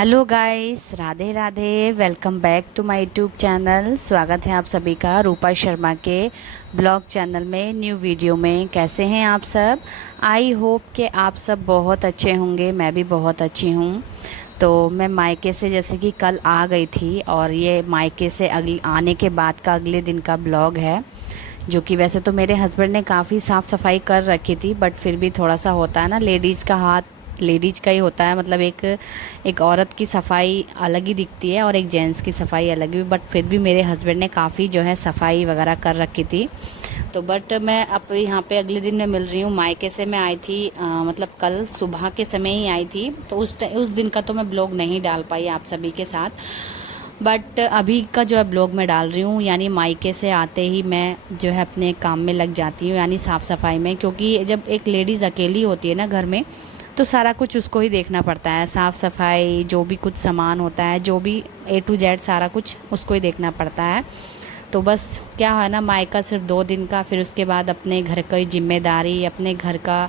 Hello guys, Radhe Radhe. Welcome back to my YouTube channel. स्वागत है आप सभी का रूपा शर्मा के ब्लॉग चैनल में, न्यू वीडियो में। कैसे हैं आप सब? आई होप कि आप सब बहुत अच्छे होंगे। मैं भी बहुत अच्छी हूँ। तो मैं मायके से जैसे कि कल आ गई थी, और ये मायके से अगले आने के बाद का अगले दिन का ब्लॉग है। जो कि वैसे तो मेरे हस्बैंड ने काफ़ी साफ़ सफाई कर रखी थी, बट फिर भी थोड़ा सा होता है ना, लेडीज़ का हाथ लेडीज का ही होता है। मतलब एक एक औरत की सफाई अलग ही दिखती है और एक जेंट्स की सफाई अलग भी। बट फिर भी मेरे हस्बैंड ने काफ़ी जो है सफाई वगैरह कर रखी थी। तो बट मैं अब यहाँ पे अगले दिन मैं मिल रही हूँ। मायके से मैं आई थी, मतलब कल सुबह के समय ही आई थी। तो उस दिन का तो मैं ब्लॉग नहीं डाल पाई आप सभी के साथ। बट अभी का जो है ब्लॉग मैं डाल रही हूँ, यानी मायके से आते ही मैं जो है अपने काम में लग जाती हूँ, यानी साफ़ सफाई में। क्योंकि जब एक लेडीज़ अकेली होती है ना घर में, तो सारा कुछ उसको ही देखना पड़ता है। साफ़ सफाई, जो भी कुछ सामान होता है, जो भी A to Z सारा कुछ उसको ही देखना पड़ता है। तो बस क्या है ना, मायका सिर्फ 2 दिन का, फिर उसके बाद अपने घर की जिम्मेदारी, अपने घर का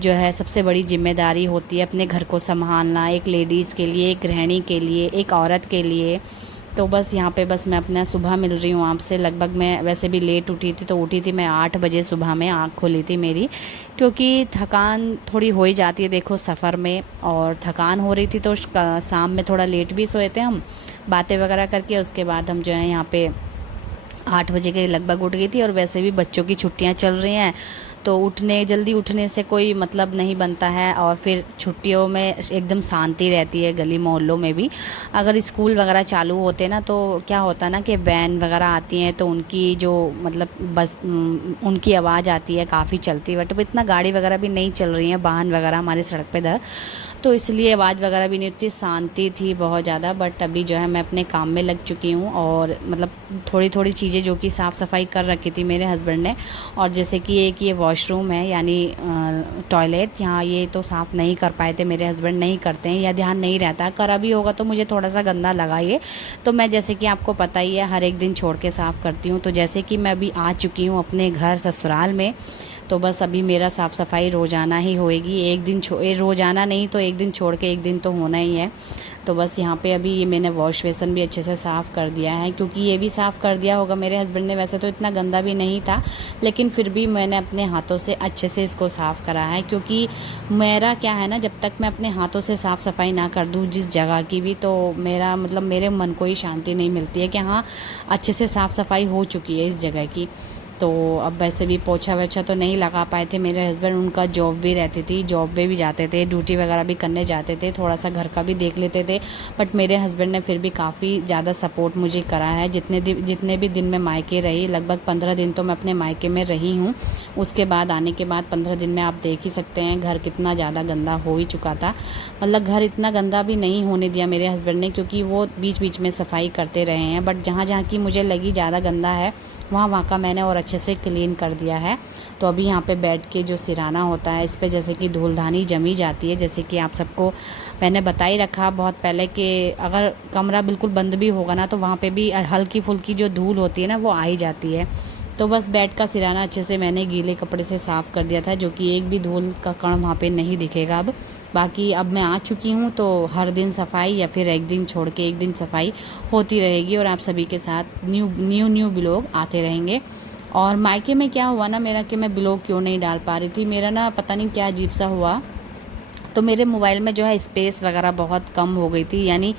जो है सबसे बड़ी जिम्मेदारी होती है अपने घर को संभालना, एक लेडीज़ के लिए, एक गृहिणी के लिए, एक औरत के लिए। तो बस यहाँ पे बस मैं अपना सुबह मिल रही हूँ आपसे। लगभग मैं वैसे भी लेट उठी थी, तो उठी थी मैं 8 बजे सुबह में, आँख खुली थी मेरी। क्योंकि थकान थोड़ी हो ही जाती है देखो सफ़र में, और थकान हो रही थी। तो शाम में थोड़ा लेट भी सोए थे हम, बातें वगैरह करके। उसके बाद हम जो है यहाँ पे 8 बजे के लगभग उठ गई थी। और वैसे भी बच्चों की छुट्टियां चल रही हैं, तो जल्दी उठने से कोई मतलब नहीं बनता है। और फिर छुट्टियों में एकदम शांति रहती है गली मोहल्लों में भी। अगर स्कूल वगैरह चालू होते ना, तो क्या होता ना कि वैन वगैरह आती हैं, तो उनकी जो मतलब बस उनकी आवाज़ आती है, काफ़ी चलती है। बट इतना गाड़ी वगैरह भी नहीं चल रही है, वाहन वगैरह हमारी सड़क पे इधर, तो इसलिए आवाज़ वगैरह भी नहीं थी, शांति थी बहुत ज़्यादा। बट अभी जो है मैं अपने काम में लग चुकी हूँ, और मतलब थोड़ी थोड़ी चीज़ें जो कि साफ़ सफाई कर रखी थी मेरे हस्बैंड ने। और जैसे कि एक ये वॉशरूम है, यानी टॉयलेट, यहाँ ये तो साफ़ नहीं कर पाए थे मेरे हस्बैंड, नहीं करते हैं या ध्यान नहीं रहता। करा भी होगा तो मुझे थोड़ा सा गंदा लगा ये। तो मैं, जैसे कि आपको पता ही है, हर एक दिन छोड़ के साफ़ करती हूँ। तो जैसे कि मैं अभी आ चुकी हूँ अपने घर ससुराल में, तो बस अभी मेरा साफ़ सफाई रोज़ाना ही होएगी। एक दिन रोज़ाना नहीं तो एक दिन छोड़ के एक दिन तो होना ही है। तो बस यहाँ पे अभी ये मैंने वॉश बेसन भी अच्छे से साफ़ कर दिया है, क्योंकि ये भी साफ़ कर दिया होगा मेरे हस्बैंड ने। वैसे तो इतना गंदा भी नहीं था, लेकिन फिर भी मैंने अपने हाथों से अच्छे से इसको साफ़ करा है। क्योंकि मेरा क्या है ना, जब तक मैं अपने हाथों से साफ़ सफाई ना कर दूँ जिस जगह की भी, तो मेरा मतलब मेरे मन को ही शांति नहीं मिलती है कि हाँ, अच्छे से साफ़ सफाई हो चुकी है इस जगह की। तो अब वैसे भी पोछा वोछा तो नहीं लगा पाए थे मेरे हस्बैंड। उनका जॉब भी रहती थी, जॉब पे भी जाते थे, ड्यूटी वगैरह भी करने जाते थे, थोड़ा सा घर का भी देख लेते थे। बट मेरे हस्बैंड ने फिर भी काफ़ी ज़्यादा सपोर्ट मुझे करा है। जितने भी दिन मैं मायके रही, लगभग 15 दिन तो मैं अपने मायके में रही हूँ। उसके बाद आने के बाद 15 दिन में आप देख ही सकते हैं घर कितना ज़्यादा गंदा हो ही चुका था। मतलब घर इतना गंदा भी नहीं होने दिया मेरे हस्बैंड ने, क्योंकि वो बीच बीच में सफाई करते रहे हैं। बट जहाँ जहाँ की मुझे लगी ज़्यादा गंदा है, वहाँ का मैंने और अच्छे से क्लीन कर दिया है। तो अभी यहाँ पे बेड के जो सिराना होता है, इस पे जैसे कि धूलधानी जमी जाती है। जैसे कि आप सबको मैंने बता ही रखा बहुत पहले कि अगर कमरा बिल्कुल बंद भी होगा ना, तो वहाँ पे भी हल्की फुल्की जो धूल होती है ना, वो आ ही जाती है। तो बस बेड का सिराना अच्छे से मैंने गीले कपड़े से साफ़ कर दिया था, जो कि एक भी धूल का कण वहाँ पे नहीं दिखेगा अब। बाकी अब मैं आ चुकी हूँ, तो हर दिन सफाई या फिर एक दिन छोड़ के एक दिन सफाई होती रहेगी, और आप सभी के साथ न्यू ब्लॉग आते रहेंगे। और मायके में क्या हुआ ना मेरा, कि मैं ब्लॉग क्यों नहीं डाल पा रही थी, मेरा ना पता नहीं क्या अजीब सा हुआ। तो मेरे मोबाइल में जो है स्पेस वगैरह बहुत कम हो गई थी, यानी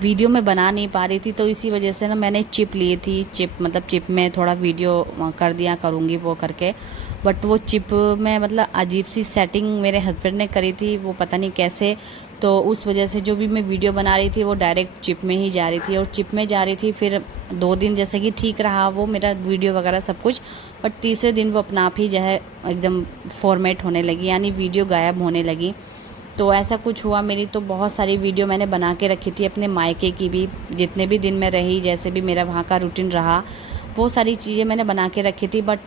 वीडियो में बना नहीं पा रही थी। तो इसी वजह से ना मैंने चिप ली थी। चिप मतलब चिप में थोड़ा वीडियो कर दिया करूँगी वो करके। बट वो चिप में मतलब अजीब सी सेटिंग मेरे हस्बैंड ने करी थी, वो पता नहीं कैसे। तो उस वजह से जो भी मैं वीडियो बना रही थी वो डायरेक्ट चिप में ही जा रही थी, और चिप में जा रही थी। फिर 2 दिन जैसे कि ठीक रहा वो मेरा वीडियो वगैरह सब कुछ। बट तीसरे दिन वो अपना आप ही जो है एकदम फॉर्मेट होने लगी, यानी वीडियो गायब होने लगी। तो ऐसा कुछ हुआ। मेरी तो बहुत सारी वीडियो मैंने बना के रखी थी अपने मायके की भी, जितने भी दिन मैं रही, जैसे भी मेरा वहाँ का रूटीन रहा, वो सारी चीज़ें मैंने बना के रखी थी। बट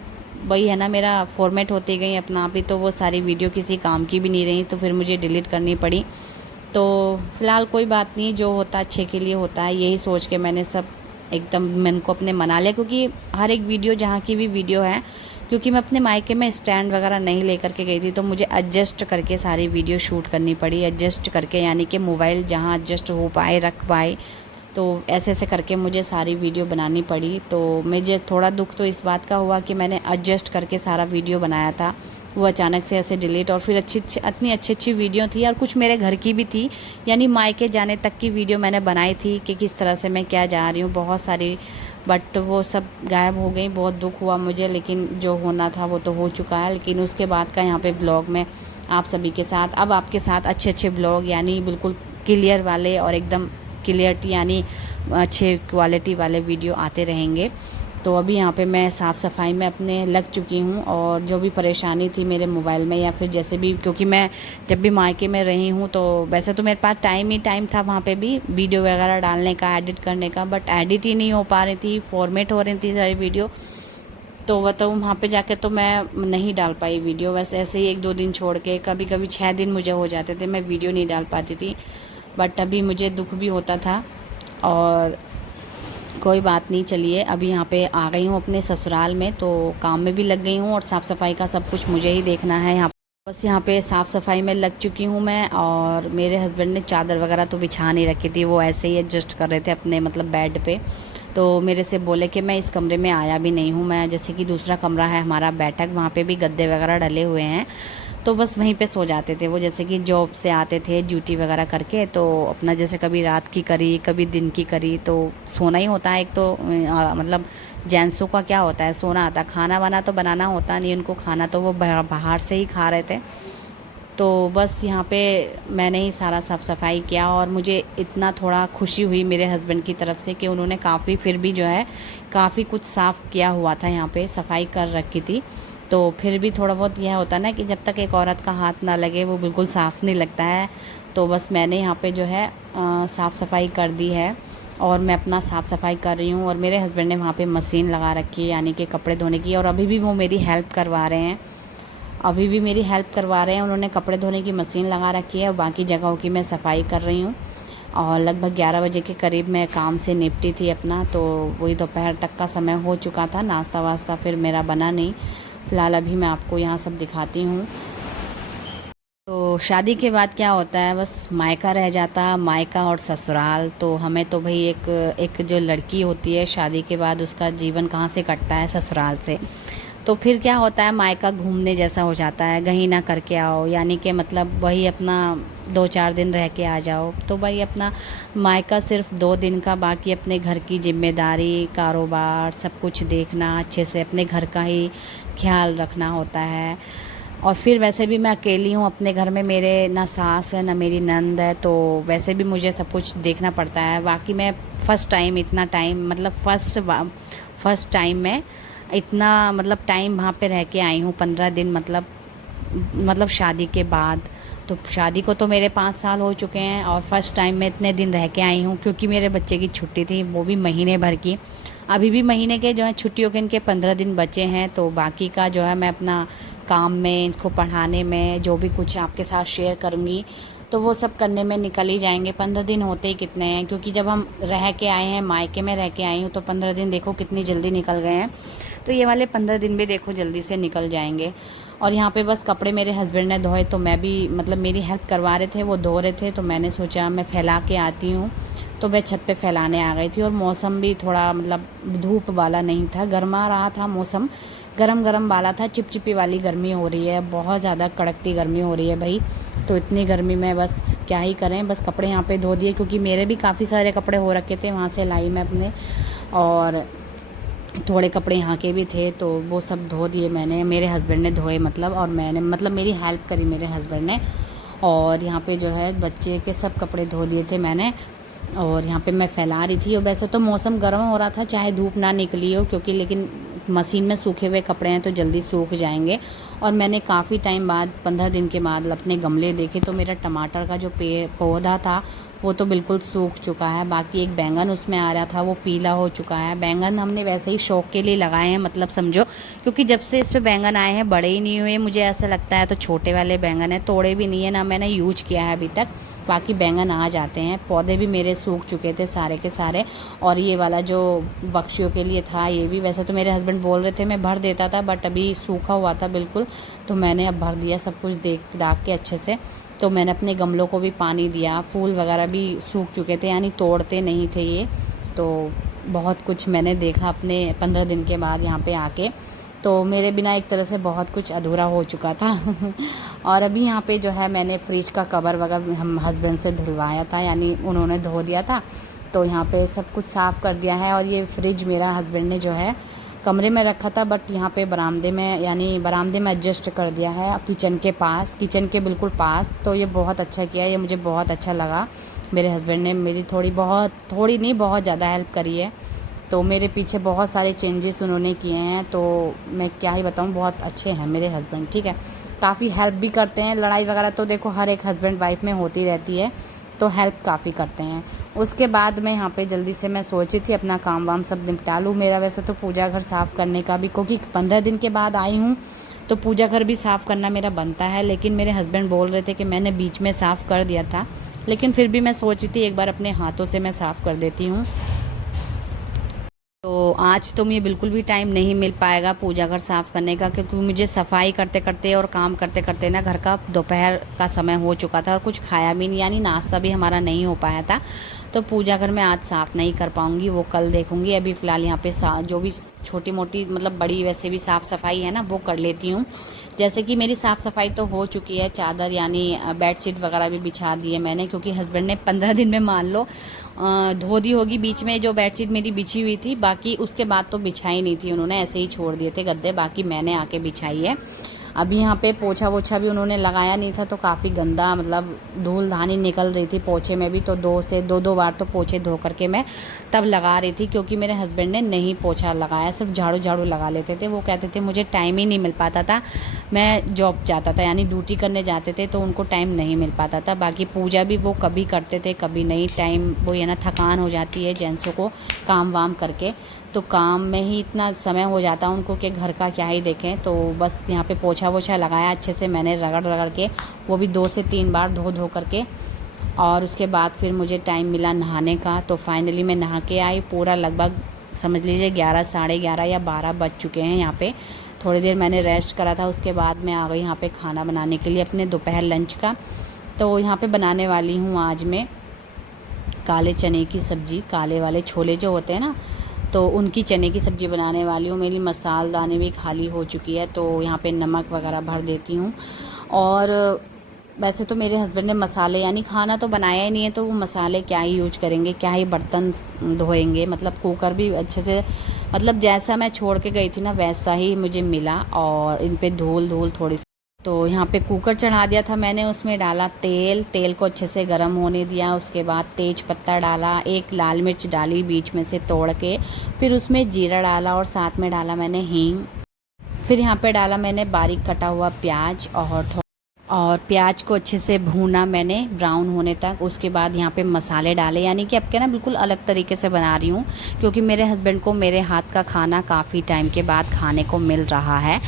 वही है ना, मेरा फॉर्मेट होती गई अपना आप ही, तो वो सारी वीडियो किसी काम की भी नहीं रही, तो फिर मुझे डिलीट करनी पड़ी। तो फ़िलहाल कोई बात नहीं, जो होता है अच्छे के लिए होता है, यही सोच के मैंने सब एकदम मन को अपने मना लिया। क्योंकि हर एक वीडियो, जहाँ की भी वीडियो है, क्योंकि मैं अपने मायके में स्टैंड वगैरह नहीं लेकर के गई थी, तो मुझे एडजस्ट करके सारी वीडियो शूट करनी पड़ी। एडजस्ट करके यानी कि मोबाइल जहाँ एडजस्ट हो पाए रख पाए, तो ऐसे ऐसे करके मुझे सारी वीडियो बनानी पड़ी। तो मुझे थोड़ा दुख तो इस बात का हुआ कि मैंने एडजस्ट करके सारा वीडियो बनाया था, वो अचानक से ऐसे डिलीट। और फिर इतनी अच्छी अच्छी वीडियो थी, और कुछ मेरे घर की भी थी, यानी मायके जाने तक की वीडियो मैंने बनाई थी कि किस तरह से मैं क्या जा रही हूँ, बहुत सारी। बट वो सब गायब हो गई, बहुत दुख हुआ मुझे। लेकिन जो होना था वो तो हो चुका है। लेकिन उसके बाद का यहाँ पे ब्लॉग में आप सभी के साथ, अब आपके साथ अच्छे अच्छे ब्लॉग, यानी बिल्कुल क्लियर वाले और एकदम क्लियरिटी यानी अच्छे क्वालिटी वाले वीडियो आते रहेंगे। तो अभी यहाँ पे मैं साफ़ सफाई में अपने लग चुकी हूँ, और जो भी परेशानी थी मेरे मोबाइल में या फिर जैसे भी, क्योंकि मैं जब भी मायके में रही हूँ तो वैसे तो मेरे पास टाइम ही टाइम था वहाँ पे भी वीडियो वगैरह डालने का, एडिट करने का, बट एडिट ही नहीं हो पा रही थी, फॉर्मेट हो रही थी सारी वीडियो। तो बताऊँ वहाँ पे जाके तो मैं नहीं डाल पाई वीडियो। वैसे ऐसे ही 1-2 दिन छोड़ के, कभी कभी 6 दिन मुझे हो जाते थे, मैं वीडियो नहीं डाल पाती थी। बट अभी मुझे दुख भी होता था, और कोई बात नहीं। चलिए अभी यहाँ पे आ गई हूँ अपने ससुराल में, तो काम में भी लग गई हूँ, और साफ़ सफाई का सब कुछ मुझे ही देखना है यहाँ। बस यहाँ पे साफ़ सफाई में लग चुकी हूँ मैं। और मेरे हस्बैंड ने चादर वगैरह तो बिछा नहीं रखी थी, वो ऐसे ही एडजस्ट कर रहे थे अपने मतलब बेड पे। तो मेरे से बोले कि मैं इस कमरे में आया भी नहीं हूँ, मैं जैसे कि दूसरा कमरा है हमारा बैठक, वहाँ पे भी गद्दे वगैरह डले हुए हैं, तो बस वहीं पे सो जाते थे वो। जैसे कि जॉब से आते थे ड्यूटी वगैरह करके, तो अपना जैसे कभी रात की करी कभी दिन की करी, तो सोना ही होता है। एक तो मतलब जेंट्सों का क्या होता है, सोना आता है। खाना वाना तो बनाना होता नहीं उनको, खाना तो वो बाहर से ही खा रहे थे। तो बस यहाँ पे मैंने ही सारा साफ़ सफाई किया, और मुझे इतना थोड़ा खुशी हुई मेरे हस्बैंड की तरफ से कि उन्होंने काफ़ी फिर भी जो है काफ़ी कुछ साफ़ किया हुआ था, यहाँ पे सफाई कर रखी थी। तो फिर भी थोड़ा बहुत यह होता है ना कि जब तक एक औरत का हाथ ना लगे वो बिल्कुल साफ़ नहीं लगता है। तो बस मैंने यहाँ पे जो है साफ़ सफाई कर दी है, और मैं अपना साफ़ सफाई कर रही हूँ। और मेरे हस्बैंड ने वहाँ पे मशीन लगा रखी है, यानी कि कपड़े धोने की, और अभी भी वो मेरी हेल्प करवा रहे हैं। अभी भी मेरी हेल्प करवा रहे हैं, उन्होंने कपड़े धोने की मशीन लगा रखी है, और बाकी जगहों की मैं सफाई कर रही हूँ। और लगभग 11 बजे के करीब मैं काम से निपटी थी अपना, तो वही दोपहर तक का समय हो चुका था। नाश्ता वास्ता फिर मेरा बना नहीं। फ़िलहाल अभी मैं आपको यहाँ सब दिखाती हूँ। तो शादी के बाद क्या होता है, बस मायका रह जाता, मायका और ससुराल। तो हमें तो भाई एक एक जो लड़की होती है शादी के बाद, उसका जीवन कहाँ से कटता है, ससुराल से। तो फिर क्या होता है, मायका घूमने जैसा हो जाता है, कहीं ना करके आओ, यानी कि मतलब वही अपना 2-4 दिन रह के आ जाओ। तो भाई अपना मायका सिर्फ 2 दिन का, बाकी अपने घर की जिम्मेदारी, कारोबार, सब कुछ देखना, अच्छे से अपने घर का ही ख्याल रखना होता है। और फिर वैसे भी मैं अकेली हूँ अपने घर में, मेरे ना सास है ना मेरी नंद है, तो वैसे भी मुझे सब कुछ देखना पड़ता है। बाकी मैं फ़र्स्ट टाइम इतना टाइम, मतलब फ़र्स्ट टाइम मैं इतना मतलब टाइम वहाँ पे रह के आई हूँ, 15 दिन, मतलब शादी के बाद। तो शादी को तो मेरे 5 साल हो चुके हैं, और फर्स्ट टाइम मैं इतने दिन रह के आई हूँ, क्योंकि मेरे बच्चे की छुट्टी थी, वो भी महीने भर की। अभी भी महीने के जो है छुट्टियों के इनके 15 दिन बचे हैं, तो बाकी का जो है मैं अपना काम में, इनको पढ़ाने में, जो भी कुछ आपके साथ शेयर करूँगी, तो वो सब करने में निकल ही जाएंगे। 15 दिन होते ही कितने हैं, क्योंकि जब हम रह के आए हैं, मायके में रह के आई हूँ, तो 15 दिन देखो कितनी जल्दी निकल गए हैं। तो ये वाले 15 दिन भी देखो जल्दी से निकल जाएंगे। और यहाँ पे बस कपड़े मेरे हस्बैंड ने धोए, तो मैं भी मतलब मेरी हेल्प करवा रहे थे, वो धो रहे थे, तो मैंने सोचा मैं फैला के आती हूँ। तो मैं छत पे फैलाने आ गई थी, और मौसम भी थोड़ा मतलब धूप वाला नहीं था, गर्मा रहा था मौसम, गरम गरम वाला था। चिपचिपी वाली गर्मी हो रही है, बहुत ज़्यादा कड़कती गर्मी हो रही है भाई। तो इतनी गर्मी में बस क्या ही करें, बस कपड़े यहाँ पे धो दिए, क्योंकि मेरे भी काफ़ी सारे कपड़े हो रखे थे वहाँ से लाई मैं अपने, और थोड़े कपड़े यहाँ के भी थे, तो वो सब धो दिए मैंने, मेरे हस्बैंड ने धोए मतलब, और मैंने मतलब मेरी हेल्प करी मेरे हस्बैंड ने। और यहाँ पे जो है बच्चे के सब कपड़े धो दिए थे मैंने, और यहाँ पे मैं फैला रही थी। और वैसे तो मौसम गर्म हो रहा था, चाहे धूप ना निकली हो, क्योंकि लेकिन मशीन में सूखे हुए कपड़े हैं तो जल्दी सूख जाएंगे। और मैंने काफ़ी टाइम बाद, 15 दिन के बाद अपने गमले देखे, तो मेरा टमाटर का जो पौधा था वो तो बिल्कुल सूख चुका है। बाकी एक बैंगन उसमें आ रहा था वो पीला हो चुका है। बैंगन हमने वैसे ही शौक के लिए लगाए हैं, मतलब समझो, क्योंकि जब से इस पे बैंगन आए हैं बड़े ही नहीं हुए मुझे ऐसा लगता है। तो छोटे वाले बैंगन हैं, तोड़े भी नहीं है, ना मैंने यूज किया है अभी तक। बाकी बैंगन आ जाते हैं। पौधे भी मेरे सूख चुके थे सारे के सारे। और ये वाला जो बख्शियों के लिए था ये भी, वैसे तो मेरे हस्बैंड बोल रहे थे मैं भर देता था, बट अभी सूखा हुआ था बिल्कुल, तो मैंने अब भर दिया सब कुछ देख दाख के अच्छे से। तो मैंने अपने गमलों को भी पानी दिया। फूल वगैरह भी सूख चुके थे, यानी तोड़ते नहीं थे ये। तो बहुत कुछ मैंने देखा अपने 15 दिन के बाद यहाँ पे आके। तो मेरे बिना एक तरह से बहुत कुछ अधूरा हो चुका था। और अभी यहाँ पे जो है मैंने फ्रिज का कवर वगैरह हम हस्बैंड से धुलवाया था, यानी उन्होंने धो दिया था। तो यहाँ पे सब कुछ साफ़ कर दिया है। और ये फ्रिज मेरा हस्बैंड ने जो है कमरे में रखा था, बट यहाँ पे बरामदे में, यानी बरामदे में एडजस्ट कर दिया है किचन के पास, किचन के बिल्कुल पास। तो ये बहुत अच्छा किया, ये मुझे बहुत अच्छा लगा। मेरे हस्बैंड ने मेरी थोड़ी नहीं बहुत ज़्यादा हेल्प करी है। तो मेरे पीछे बहुत सारे चेंजेस उन्होंने किए हैं। तो मैं क्या ही बताऊँ, बहुत अच्छे हैं मेरे हस्बैंड, ठीक है। काफ़ी हेल्प भी करते हैं। लड़ाई वगैरह तो देखो हर एक हस्बैंड वाइफ में होती रहती है, तो हेल्प काफ़ी करते हैं। उसके बाद मैं यहाँ पे जल्दी से मैं सोची थी अपना काम वाम सब निपटा लूँ। मेरा वैसे तो पूजा घर साफ़ करने का भी, क्योंकि 15 दिन के बाद आई हूँ तो पूजा घर भी साफ़ करना मेरा बनता है। लेकिन मेरे हस्बैंड बोल रहे थे कि मैंने बीच में साफ़ कर दिया था, लेकिन फिर भी मैं सोची थी एक बार अपने हाथों से मैं साफ़ कर देती हूँ। तो आज तो मुझे बिल्कुल भी टाइम नहीं मिल पाएगा पूजा घर साफ़ करने का, क्योंकि मुझे सफाई करते करते और काम करते करते ना घर का दोपहर का समय हो चुका था, और कुछ खाया भी नहीं, यानी नाश्ता भी हमारा नहीं हो पाया था। तो पूजा घर मैं आज साफ़ नहीं कर पाऊँगी, वो कल देखूँगी। अभी फ़िलहाल यहाँ पे जो भी छोटी मोटी मतलब बड़ी वैसे भी साफ़ सफाई है ना वो कर लेती हूँ। जैसे कि मेरी साफ़ सफाई तो हो चुकी है, चादर यानी बेडशीट वगैरह भी बिछा दी है मैंने, क्योंकि हस्बैंड ने 15 दिन में मान लो धो दी होगी। बीच में जो बेडशीट मेरी बिछी हुई थी, बाकी उसके बाद तो बिछाई नहीं थी उन्होंने, ऐसे ही छोड़ दिए थे गद्दे, बाकी मैंने आके बिछाई है। अभी यहाँ पे पोछा वोछा भी उन्होंने लगाया नहीं था, तो काफ़ी गंदा मतलब धूल धानी निकल रही थी पोछे में भी। तो दो बार तो पोछे धो करके मैं तब लगा रही थी, क्योंकि मेरे हस्बैंड ने नहीं पोछा लगाया, सिर्फ झाड़ू झाड़ू लगा लेते थे। वो कहते थे मुझे टाइम ही नहीं मिल पाता था, मैं जॉब जाता था यानी ड्यूटी करने जाते थे, तो उनको टाइम नहीं मिल पाता था। बाकी पूजा भी वो कभी करते थे कभी नहीं, टाइम वो ये ना थकान हो जाती है जेंट्सों को काम वाम करके, तो काम में ही इतना समय हो जाता है उनको कि घर का क्या ही देखें। तो बस यहाँ पे पोछा वोछा लगाया अच्छे से मैंने रगड़ रगड़ के, वो भी 2 से 3 बार धो करके। और उसके बाद फिर मुझे टाइम मिला नहाने का, तो फाइनली मैं नहा के आई। पूरा लगभग समझ लीजिए 11 साढ़े 11 या 12 बज चुके हैं यहाँ पे। थोड़ी देर मैंने रेस्ट करा था, उसके बाद मैं आ गई यहाँ पे खाना बनाने के लिए अपने दोपहर लंच का। तो यहाँ पे बनाने वाली हूँ आज मैं काले चने की सब्ज़ी, काले वाले छोले जो होते हैं ना, तो उनकी चने की सब्ज़ी बनाने वाली हूँ। मेरी मसालदानी भी खाली हो चुकी है, तो यहाँ पे नमक वगैरह भर देती हूँ। और वैसे तो मेरे हस्बैंड ने मसाले यानी खाना तो बनाया ही नहीं है, तो वो मसाले क्या ही यूज करेंगे, क्या ही बर्तन धोएंगे। मतलब कुकर भी अच्छे से, मतलब जैसा मैं छोड़ के गई थी ना वैसा ही मुझे मिला, और इन पे धूल धूल थोड़ी सी। तो यहाँ पे कुकर चढ़ा दिया था मैंने, उसमें डाला तेल, तेल को अच्छे से गर्म होने दिया। उसके बाद तेज पत्ता डाला, एक लाल मिर्च डाली बीच में से तोड़ के, फिर उसमें जीरा डाला और साथ में डाला मैंने हींग। फिर यहाँ पे डाला मैंने बारीक कटा हुआ प्याज, और प्याज को अच्छे से भूना मैंने ब्राउन होने तक। उसके बाद यहाँ पे मसाले डाले, यानी कि अब क्या ना बिल्कुल अलग तरीके से बना रही हूँ, क्योंकि मेरे हस्बैंड को मेरे हाथ का खाना काफ़ी टाइम के बाद खाने को मिल रहा है,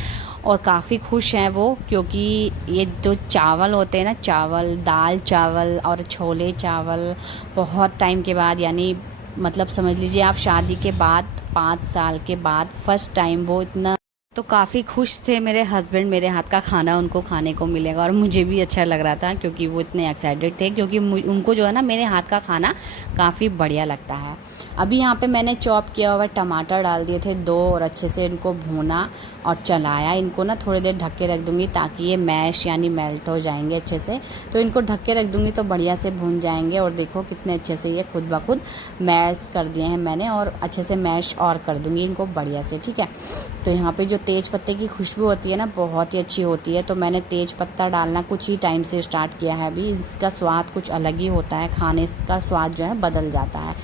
और काफ़ी खुश हैं वो, क्योंकि ये जो चावल होते हैं ना, चावल दाल चावल और छोले चावल बहुत टाइम के बाद, यानी मतलब समझ लीजिए आप शादी के बाद 5 साल के बाद फर्स्ट टाइम वो इतना, तो काफ़ी खुश थे मेरे हस्बैंड, मेरे हाथ का खाना उनको खाने को मिलेगा। और मुझे भी अच्छा लग रहा था, क्योंकि वो इतने एक्साइटेड थे, क्योंकि उनको जो है ना मेरे हाथ का खाना काफ़ी बढ़िया लगता है। अभी यहाँ पे मैंने चॉप किया हुआ टमाटर डाल दिए थे 2, और अच्छे से इनको भूना और चलाया। इनको ना थोड़ी देर ढक के रख दूँगी ताकि ये मैश यानी मेल्ट हो जाएंगे अच्छे से। तो इनको ढक के रख दूँगी तो बढ़िया से भून जाएंगे। और देखो कितने अच्छे से ये खुद ब खुद मैश कर दिए हैं मैंने, और अच्छे से मैश और कर दूँगी इनको बढ़िया से, ठीक है। तो यहाँ पे जो तेज़ पत्ते की खुशबू होती है ना बहुत ही अच्छी होती है, तो मैंने तेज़ पत्ता डालना कुछ ही टाइम से स्टार्ट किया है अभी। इसका स्वाद कुछ अलग ही होता है, खाने का स्वाद जो है बदल जाता है।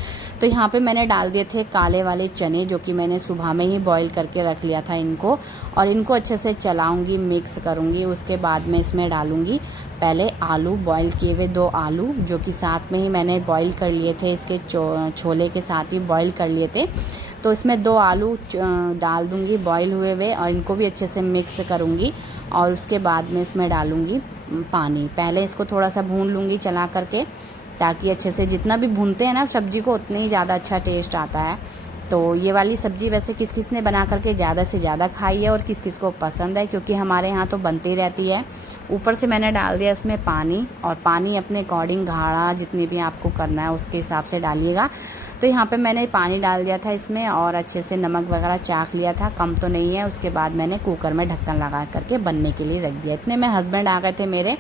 तो यहाँ पे मैंने डाल दिए थे काले वाले चने, जो कि मैंने सुबह में ही बॉईल करके रख लिया था इनको, और इनको अच्छे से चलाऊँगी, मिक्स करूँगी। उसके बाद में इसमें डालूँगी पहले आलू, बॉईल किए हुए 2 आलू, जो कि साथ में ही मैंने बॉईल कर लिए थे, इसके छोले के साथ ही बॉईल कर लिए थे। तो इसमें 2 आलू डाल दूँगी बॉईल हुए हुए, और इनको भी अच्छे से मिक्स करूँगी। और उसके बाद में इसमें डालूँगी पानी। पहले इसको थोड़ा सा भून लूँगी चला करके, ताकि अच्छे से, जितना भी भूनते हैं ना सब्ज़ी को, उतनी ही ज़्यादा अच्छा टेस्ट आता है। तो ये वाली सब्ज़ी वैसे किस किस ने बना करके ज़्यादा से ज़्यादा खाई है और किस किस को पसंद है, क्योंकि हमारे यहाँ तो बनती रहती है। ऊपर से मैंने डाल दिया इसमें पानी, और पानी अपने अकॉर्डिंग गाढ़ा जितनी भी आपको करना है उसके हिसाब से डालिएगा। तो यहाँ पे मैंने पानी डाल दिया था इसमें, और अच्छे से नमक वगैरह चाख लिया था, कम तो नहीं है। उसके बाद मैंने कुकर में ढक्कन लगा करके बनने के लिए रख दिया। इतने में हस्बैंड आ गए थे मेरे,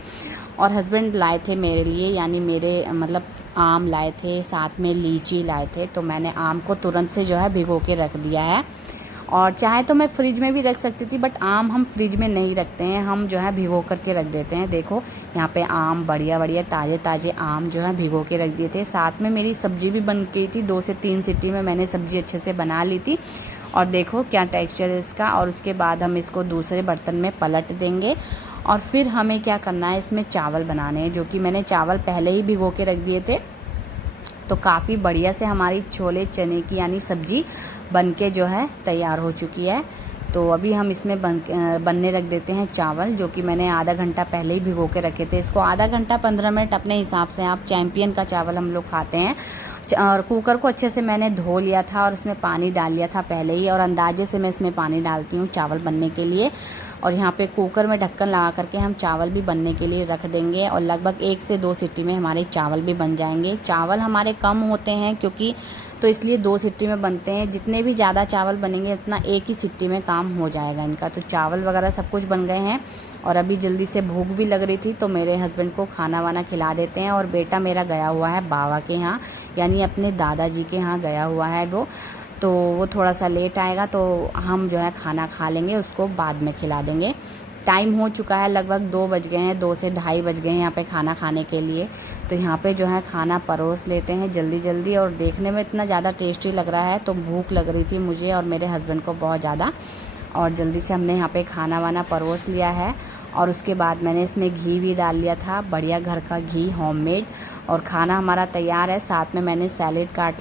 और हस्बैंड लाए थे मेरे लिए, यानी मेरे मतलब आम लाए थे, साथ में लीची लाए थे। तो मैंने आम को तुरंत से जो है भिगो के रख दिया है, और चाहे तो मैं फ्रिज में भी रख सकती थी, बट आम हम फ्रिज में नहीं रखते हैं, हम जो है भिगो करके रख देते हैं। देखो यहाँ पे आम बढ़िया बढ़िया ताज़े ताज़े आम जो है भिगो के रख दिए थे। साथ में मेरी सब्ज़ी भी बन गई थी, 2 से 3 सीटी में मैंने सब्ज़ी अच्छे से बना ली थी। और देखो क्या टेक्सचर है इसका। और उसके बाद हम इसको दूसरे बर्तन में पलट देंगे, और फिर हमें क्या करना है, इसमें चावल बनाने हैं, जो कि मैंने चावल पहले ही भिगो के रख दिए थे। तो काफ़ी बढ़िया से हमारी छोले चने की यानी सब्ज़ी बनके जो है तैयार हो चुकी है। तो अभी हम इसमें बनने रख देते हैं चावल, जो कि मैंने आधा घंटा पहले ही भिगो के रखे थे। इसको आधा घंटा 15 मिनट अपने हिसाब से, आप चैम्पियन का चावल हम लोग खाते हैं। और कुकर को अच्छे से मैंने धो लिया था, और उसमें पानी डाल लिया था पहले ही, और अंदाजे से मैं इसमें पानी डालती हूँ चावल बनने के लिए। और यहाँ पे कुकर में ढक्कन लगा करके हम चावल भी बनने के लिए रख देंगे, और लगभग 1 से 2 सीटी में हमारे चावल भी बन जाएंगे। चावल हमारे कम होते हैं क्योंकि, तो इसलिए 2 सीटी में बनते हैं। जितने भी ज़्यादा चावल बनेंगे उतना 1 ही सीटी में काम हो जाएगा इनका। तो चावल वगैरह सब कुछ बन गए हैं, और अभी जल्दी से भूख भी लग रही थी, तो मेरे हस्बैंड को खाना वाना खिला देते हैं। और बेटा मेरा गया हुआ है बाबा के यहाँ, यानी अपने दादाजी के यहाँ गया हुआ है वो। तो वो थोड़ा सा लेट आएगा, तो हम जो है खाना खा लेंगे, उसको बाद में खिला देंगे। टाइम हो चुका है, लगभग 2 बज गए हैं, 2 से ढाई बज गए हैं यहाँ पे खाना खाने के लिए। तो यहाँ पे जो है खाना परोस लेते हैं जल्दी जल्दी, और देखने में इतना ज़्यादा टेस्टी लग रहा है, तो भूख लग रही थी मुझे और मेरे हस्बैंड को बहुत ज़्यादा। और जल्दी से हमने यहाँ पे खाना वाना परोस लिया है। और उसके बाद मैंने इसमें घी भी डाल लिया था, बढ़िया घर का घी होममेड। और खाना हमारा तैयार है, साथ में मैंने सैलेड काट लिया।